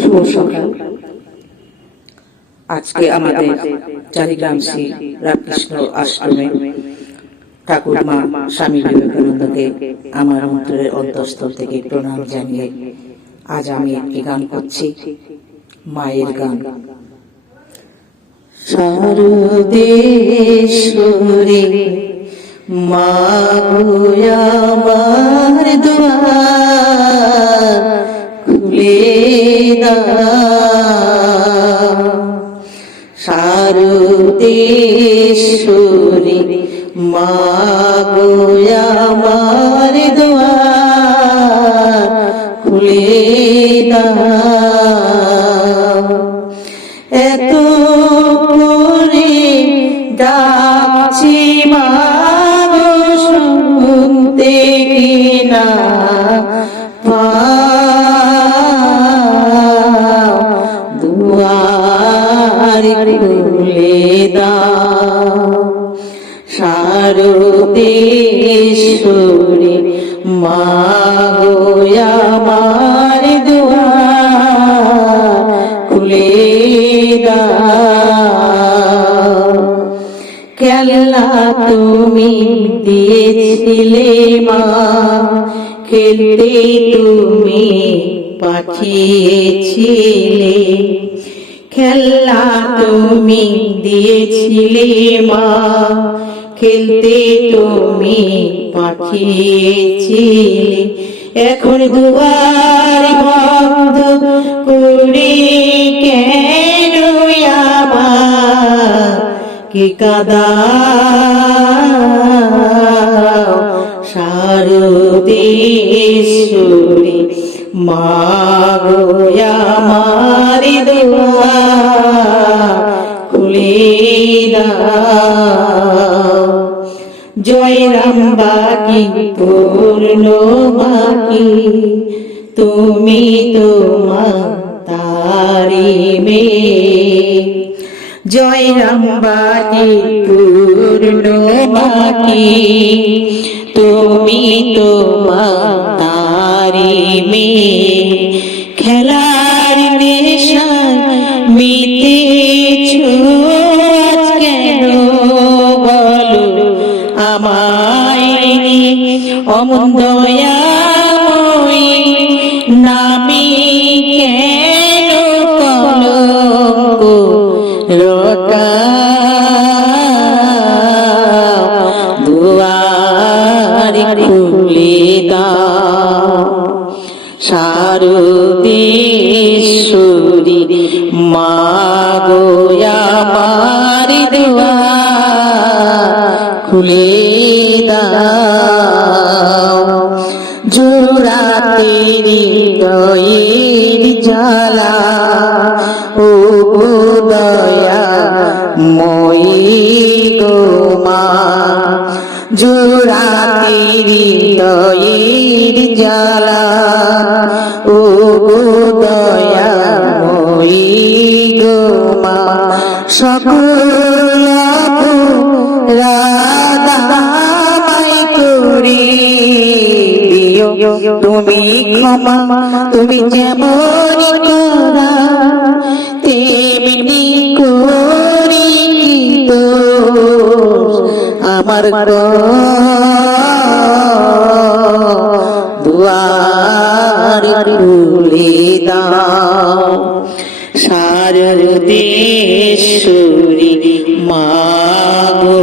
শুভ সকাল। আজকে আমাদের চারিগ্রাম শ্রী রামকৃষ্ণ আশ্রমে ঠাকুরমা স্বামী বিবেকানন্দকে আমার অন্তরের অন্তঃস্থল থেকে প্রণাম জানিয়ে আজ আমি একটি গান করছি, মায়ের গান। শারদেশ্বরী মা গো আমার দুয়ার খুলে দাও। শারদেশ্বরী মা গো আমার দুয়ার খুলে দাও। এত করে ডাকছি মা গো শুনতে কিনা পাও, দুয়ার খুলে দাও। শারদেশ্বরী মা গো আমার দুয়ার খুলে দাও। খেলা তুমি দিয়েছিলে মা, খেলতে তুমি পাঠিয়েছিলে। খেলা তুমি দিয়েছিলে মা, খেলতে তুমি পাঠিয়েছিলে। এখন দুয়ার বন্ধ করে কেন আমাকে কাঁদাও। শারদেশ্বরী মা গো আমার দুয়ার খুলে দাও। জয় রাম বাকি পূর্ণ বাকি, তুমি তোমার তারি মেয়ে। জয় রাম বাকি পূর্ণ বাকি, তুমি তোমার তারি মেয়ে। খেলার নেশায় মিটেছো আজ কেন বলো আমায়, অমন দয়াময়ী নামে কেন কলঙ্ক রটাও। দুয়ার খুলে দাও। শারদেশ্বরী মা গো আমার দুয়ার খুলে দাও। জোড়াতে হৃদয়ের জ্বালা ও দয়া মই গো মা। জোড়াতে হৃদয়ের জ্বালা ও দয়া মই গো মা। সকল রাধামাই করে দিও তুমি ক্ষমা। তুমি যেমন করা তেমনি করি দোষ আমার। দুয়ার খুলে দাও। শারদেশ্বরী মা গো